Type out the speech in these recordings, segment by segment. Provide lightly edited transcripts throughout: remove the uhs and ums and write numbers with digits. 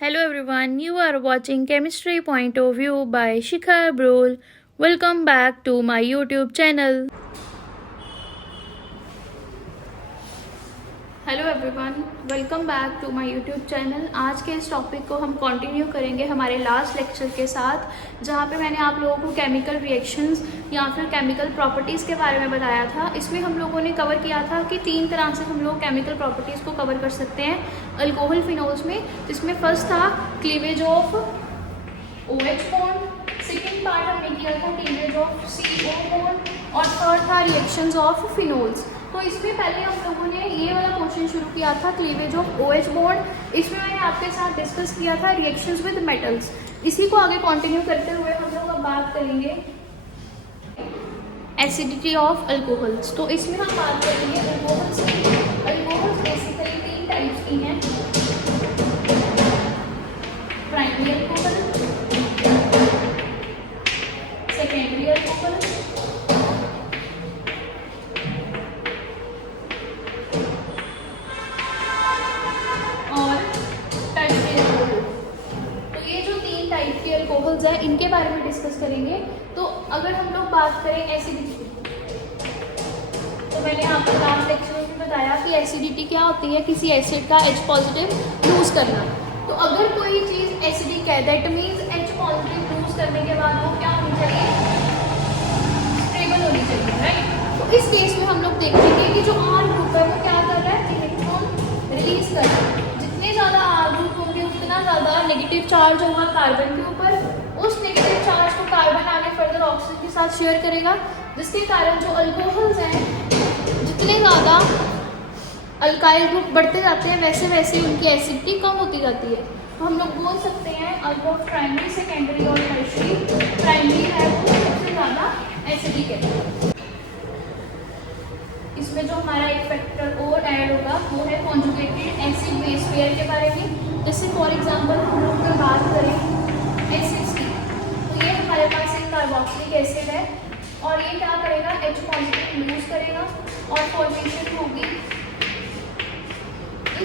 Hello everyone, you are watching Chemistry Point of View by Shikhar Brul. Welcome back to my YouTube channel. Hello everyone, welcome back to my YouTube channel. आज के इस topic को हम continue करेंगे हमारे last lecture के साथ, जहाँ पे मैंने आप लोगों को केमिकल रिएक्शंस या फिर केमिकल प्रॉपर्टीज़ के बारे में बताया था। इसमें हम लोगों ने कवर किया था कि 3 तरह से हम लोग केमिकल प्रॉपर्टीज़ को कवर कर सकते हैं अल्कोहल फिनोल्स में, जिसमें फर्स्ट था cleavage of OH bond, second part हमने किया था क्लीवेज ऑफ CO बॉन्ड और थर्ड था रिएक्शंस ऑफ फिनोल्स। तो इसमें पहले हम लोगों ने ये वाला क्वेश्चन शुरू किया था क्लीवेज ऑफ OH बॉन्ड। इसमें मैंने आपके साथ डिस्कस किया था रिएक्शंस विद मेटल्स। इसी को आगे कंटिन्यू करते हुए हम लोग अब बात करेंगे एसिडिटी ऑफ अल्कोहल्स। तो इसमें हम बात करेंगे अल्कोहल्स की। अल्कोहल्स बेसिकली 3 टाइप्स की हैं, प्राइमरी अल्कोहल, सेकेंडरी अल्कोहल और टर्शियरी अल्कोहल। तो ये जो 3 टाइप के अल्कोहल्स हैं इनके बारे में डिस्कस करेंगे। तो अगर हम लोग बात करें एसिडिटी, तो मैंने आपको लास्ट लेक्चर में बताया कि एसिडिटी क्या होती है, किसी एसिड का H पॉजिटिव लूज करना। तो अगर कोई चीज़ एसिडिक है that means H positive lose करने के बाद वो क्या होनी चाहिए, स्टेबल होनी चाहिए, राइट। तो इस केस में हम लोग देखेंगे कि जो R ग्रुप है वो क्या कर रहा है, इलेक्ट्रॉन रिलीज कर रहा है। जितने ज़्यादा R ग्रुप होंगे उतना ज़्यादा नेगेटिव चार्ज होगा कार्बन के ऊपर। उस नेगेटिव चार्ज को कार्बन आगे फर्दर ऑक्सीजन के साथ शेयर करेगा, जिसके कारण जो अल्कोहल्स हैं जितने ज़्यादा अल्काइल ग्रुप बढ़ते जाते हैं वैसे वैसे उनकी एसिडिटी कम होती जाती है। तो हम लोग बोल सकते हैं अल्कोहल प्राइमरी, सेकेंडरी और टर्शियरी। प्राइमरी है वो सबसे ज़्यादा एसिडिक है। इसमें जो हमारा एक फैक्टर और ऐड होगा वो है कॉन्जुगेटेड एसिड बेस पेयर के बारे में। जैसे फॉर एग्जांपल हम लोग अगर बात करें एसिड्स की, तो ये हमारे पास एक कार्बोक्सिलिक एसिड है और ये क्या करेगा, H पॉजिटिव लूज करेगा और फॉर्मेशन होगी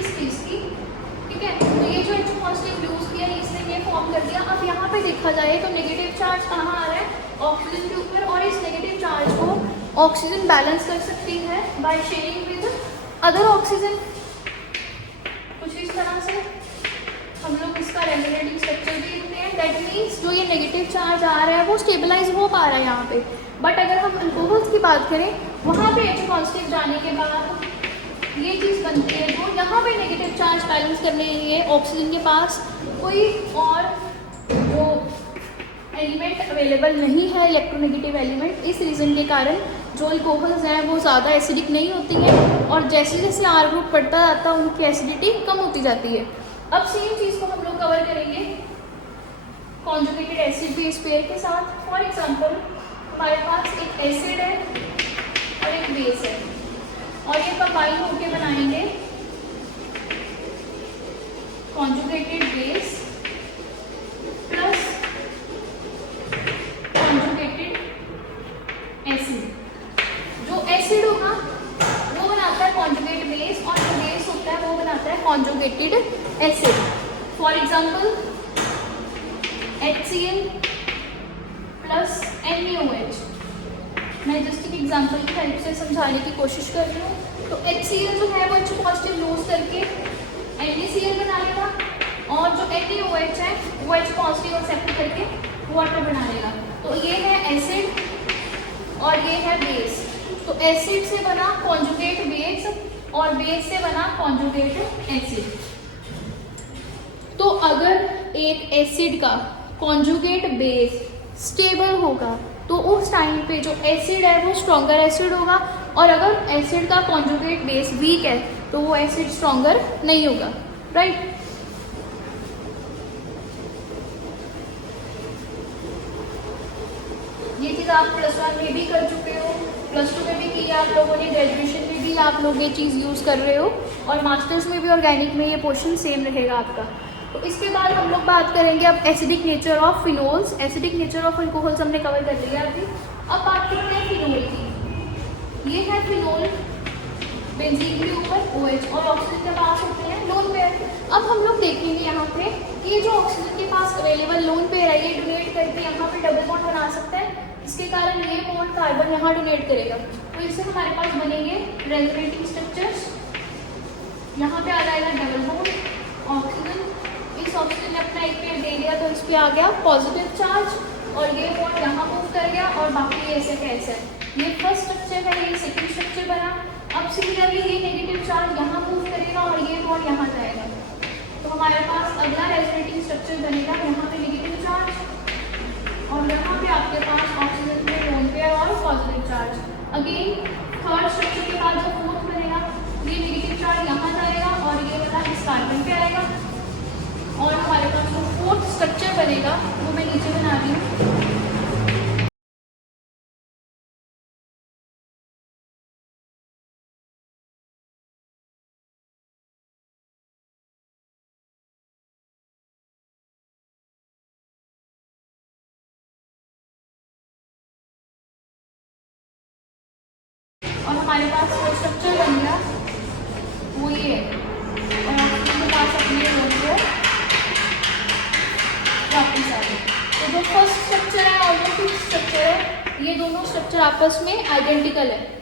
इस चीज़ की, ठीक है। तो ये जो H पॉजिटिव लूज किया इसने ये फॉर्म कर दिया। अब यहाँ पे देखा जाए तो नेगेटिव चार्ज कहाँ आ रहा है, ऑक्सीजन के ऊपर, और इस नेगेटिव चार्ज को ऑक्सीजन बैलेंस कर सकती है by sharing with other oxygen. कुछ इस तरह से हम लोग इसका रेजोनेटिंग स्ट्रक्चर भी लिखते हैं। दैट मीन्स जो ये नेगेटिव चार्ज आ रहा है वो स्टेबलाइज हो पा रहा है यहाँ पे। बट अगर हम अल्कोहल्स की बात करें, वहाँ पे H पॉजिटिव जाने के बाद ये चीज़ बनती है जो यहाँ पे नेगेटिव चार्ज बैलेंस करने के लिए ऑक्सीजन के पास कोई और जो एलिमेंट अवेलेबल नहीं है, इलेक्ट्रोनेगेटिव एलिमेंट। इस रीज़न के कारण जो अल्कोहल्स हैं वो ज़्यादा एसिडिक नहीं होती हैं और जैसे जैसे R ग्रुप बढ़ता जाता है उनकी एसिडिटी कम होती जाती है। अब सेम चीज़ को हम लोग कवर करेंगे कॉन्जुगेटेड एसिड बेस पेयर के साथ। फॉर एग्जांपल हमारे पास एक एसिड है और एक बेस है और ये कंबाइन होकर बनाएंगे conjugated base plus conjugated acid. जो एसिड होगा वो बनाता है कॉन्जुगेट बेस और जो बेस होता है वो बनाता है conjugated acid. For example HCl plus NaOH। मैं जस्ट एक एग्जांपल की हेल्प से समझाने की कोशिश कर रही हूँ। तो HCl जो है वो H पॉजिटिव लूज करके NaCl बना लेगा और जो NaOH है वो H पॉजिटिव एक्सेप्ट करके वाटर बना लेगा। तो ये है एसिड और ये है बेस। तो एसिड से बना कॉन्जुगेट बेस और बेस से बना कॉन्जुगेट एसिड। तो अगर एक एसिड का कॉन्जुगेट बेस स्टेबल होगा तो उस टाइम पे जो एसिड है वो स्ट्रॉन्गर एसिड होगा, और अगर एसिड का कॉन्जुगेट बेस वीक है तो वो एसिड स्ट्रॉन्गर नहीं होगा, राइट। ये चीज़ आप +1 में भी कर चुके हो, +2 में भी की आप लोगों ने, ग्रेजुएशन में भी आप लोग ये चीज़ यूज़ कर रहे हो और मास्टर्स में भी ऑर्गेनिक में ये पोर्शन सेम रहेगा आपका। तो इसके बाद हम लोग बात करेंगे अब acidic nature of phenols. Acidic nature of alcohols हमने कवर कर लिया अभी। अब बात करते हैं फिनोल की। ये है फिनोल, बेंजीन के ऊपर OH और ऑक्सीजन के पास होते हैं लोन पेयर। अब हम लोग देखेंगे यहाँ पे कि ये जो ऑक्सीजन के पास अवेलेबल लोन पेयर है, ये डोनेट करके यहाँ पे डबल बॉन्ड बना सकता है। इसके कारण ये बॉन्ड कार्बन यहाँ डोनेट करेगा, तो इससे हमारे पास बनेंगे रेजोनेटिंग स्ट्रक्चर्स। यहाँ पे आ जाएगा डबल बॉन्ड ऑक्सीजन, इस ऑक्सीजन ने अपना एक पेयर दे दिया तो इस पे आ गया पॉजिटिव चार्ज, और ये बॉन्ड यहाँ मूव कर गया, और बाकी ऐसे कैसे है, ये फर्स्ट स्ट्रक्चर है, ये सेकंड स्ट्रक्चर बना। अब सिमिलरली ये नेगेटिव चार्ज यहाँ मूव करेगा और ये बॉन्ड यहाँ जाएगा, तो हमारे पास अगला रेजोनेटिंग स्ट्रक्चर बनेगा यहाँ पे नेगेटिव चार्ज, और यहाँ पे आपके पास ऑक्सीजन में लोन पेयर और positive charge. Again third structure के बाद जो फोर्थ बनेगा, ये नेगेटिव चार्ज यहाँ जाएगा और ये वाला इस कार्बन पे आएगा, और हमारे पास जो फोर्थ स्ट्रक्चर बनेगा वो मैं नीचे बना रही हूँ। और हमारे पास जो स्ट्रक्चर बन गया वो ये है, और आपके पास अपने लोन पेयर वापस आ गए। तो जो फर्स्ट स्ट्रक्चर है और जो फिफ्थ स्ट्रक्चर है, ये दोनों स्ट्रक्चर आपस में आइडेंटिकल है।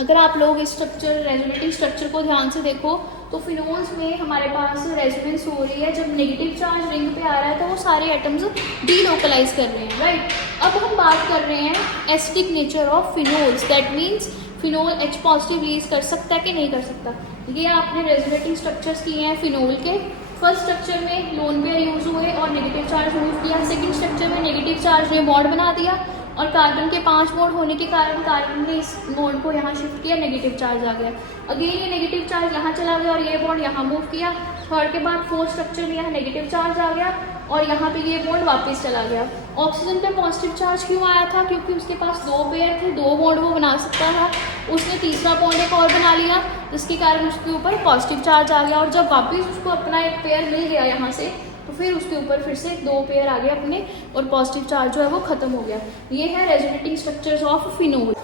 अगर आप लोग इस स्ट्रक्चर रेजोनेटिंग स्ट्रक्चर को ध्यान से देखो तो फिनोल्स में हमारे पास रेजोनेंस हो रही है, जब नेगेटिव चार्ज रिंग पे आ रहा है तो वो सारे एटम्स डीलोकलाइज कर रहे हैं, राइट। अब हम बात कर रहे हैं acidic nature of phenols, that means phenol H positive release कर सकता है कि नहीं कर सकता। ये आपने रेजोनेटिंग स्ट्रक्चर्स किए हैं फिनोल के। फर्स्ट स्ट्रक्चर में लोन पेयर यूज हुए और नेगेटिव चार्ज मूव किया, सेकंड स्ट्रक्चर में नेगेटिव चार्ज ने बॉन्ड बना दिया, और कार्बन के 5 बॉन्ड होने के कारण कार्बन ने इस बॉन्ड को यहाँ शिफ्ट किया, नेगेटिव चार्ज आ गया। अगेन ये नेगेटिव चार्ज यहाँ चला गया और ये बॉन्ड यहाँ मूव किया। थर्ड के बाद फोर्थ स्ट्रक्चर में यहाँ नेगेटिव चार्ज आ गया और यहाँ पे ये बॉन्ड वापस चला गया। ऑक्सीजन पे पॉजिटिव चार्ज क्यों आया था? क्योंकि उसके पास 2 पेयर थे, 2 बॉन्ड वो बना सकता था। उसने तीसरा बॉन्ड एक और बना लिया, जिसके कारण उसके ऊपर पॉजिटिव चार्ज आ गया, और जब वापस उसको अपना एक पेयर मिल गया यहाँ से, तो फिर उसके ऊपर फिर से 2 पेयर आ गए अपने, और पॉजिटिव चार्ज जो है वो खत्म हो गया। ये है रेजोनेटिंग स्ट्रक्चर्स ऑफ फिनोल।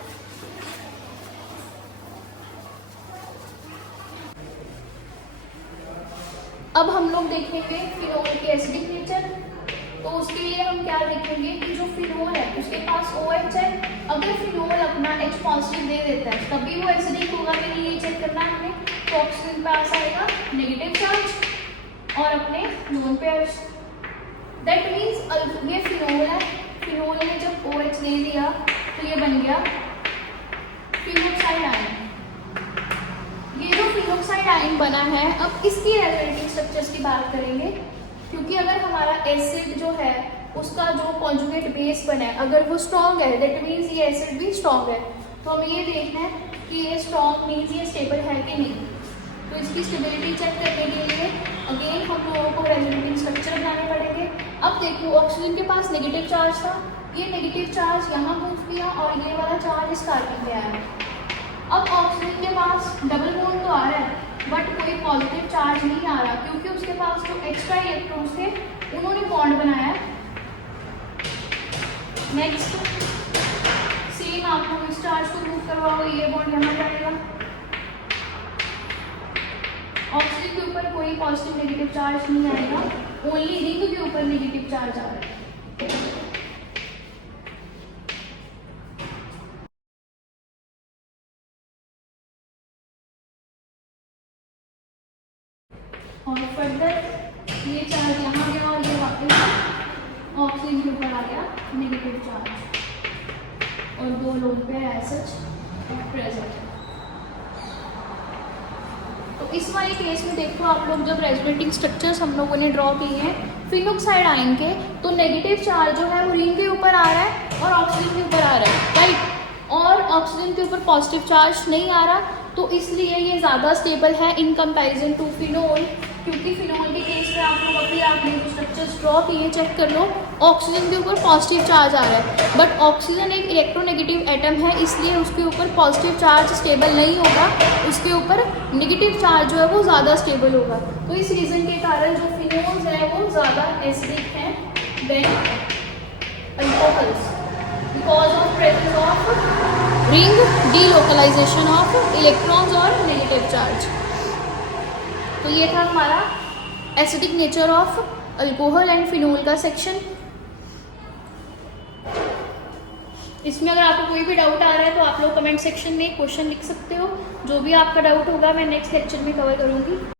अब हम लोग देखेंगे फिनोल के एसिडिक नेचर। तो उसके लिए हम क्या देखेंगे कि जो फिनोल है उसके पास OH है। अगर फिनोल अपना H पॉजिटिव दे देता है तभी वो एसिडिक होगा कि नहीं, ये चेक करना है हमें। तो ऑक्सीजन पास आएगा नेगेटिव चार्ज और अपने लोन पेयर्स, दैट मीन्स ये फिनोल है। फिनोल ने जब OH दे दिया तो ये बन गया फिनोक्साइड आयन। ये जो फिनोक्साइड आयन बना है, अब इसकी रेजोनेटिंग स्ट्रक्चर्स की बात करेंगे, क्योंकि अगर हमारा एसिड जो है उसका जो कॉन्जुगेट बेस बना है अगर वो स्ट्रॉन्ग है, दैट मीन्स ये एसिड भी स्ट्रॉन्ग है। तो हमें ये देखना है कि ये स्ट्रॉन्ग मीन्स ये स्टेबल है कि नहीं। तो इसकी स्टेबिलिटी चेक करने के लिए अगेन हम लोगों को रेजोनेटिंग स्ट्रक्चर बनाने पड़ेंगे। अब देखो ऑक्सीजन के पास नेगेटिव चार्ज था, ये नेगेटिव चार्ज यहाँ मूव किया और ये वाला चार्ज इस कार्बन पे आया। अब ऑक्सीजन के पास डबल बॉन्ड तो आ रहा है बट कोई पॉजिटिव चार्ज नहीं आ रहा, क्योंकि उसके पास जो एक्स्ट्रा इलेक्ट्रॉन्स थे उन्होंने बॉन्ड बनाया। नेक्स्ट सेम आप लोग इस चार्ज को मूव करवाओ, ये बॉन्ड यहाँ जाएगा। ऑक्सीजन के ऊपर कोई पॉजिटिव नेगेटिव चार्ज नहीं आएगा, ओनली रिंग के ऊपर नेगेटिव चार्ज आ रहा है। और फर्दर ये चार्ज यहाँ गया और ये वापस ऑक्सीजन के ऊपर आ गया नेगेटिव चार्ज, और 2 lone pair as such present. तो इस वाले केस में देखो आप लोग, जब रेजोनेटिंग स्ट्रक्चर्स हम लोगों ने ड्रॉ किए हैं फिनोक्साइड आयन के, तो नेगेटिव चार्ज जो है वो रिंग के ऊपर आ रहा है और ऑक्सीजन के ऊपर आ रहा है, राइट। और ऑक्सीजन के ऊपर पॉजिटिव चार्ज नहीं आ रहा, तो इसलिए ये ज़्यादा स्टेबल है इन कंपैरिजन टू फिनोल। क्योंकि फिनोल के केस में आप लोग अभी आपने जो स्ट्रक्चर्स ड्रॉ किए चेक कर लो, ऑक्सीजन के ऊपर पॉजिटिव चार्ज आ रहा है, बट ऑक्सीजन एक इलेक्ट्रोनेगेटिव एटम है, इसलिए उसके ऊपर पॉजिटिव चार्ज स्टेबल नहीं होगा, उसके ऊपर नेगेटिव चार्ज जो है वो ज़्यादा स्टेबल होगा। तो इस रीज़न के कारण जो फिनोल्स हैं वो ज़्यादा एसिडिक हैं than alcohols, because of presence of ring, delocalisation of electrons और नेगेटिव चार्ज। तो ये था हमारा acidic nature of alcohol and phenol का सेक्शन। इसमें अगर आपको कोई भी डाउट आ रहा है तो आप लोग कमेंट सेक्शन में क्वेश्चन लिख सकते हो। जो भी आपका डाउट होगा मैं नेक्स्ट लेक्चर में कवर करूँगी।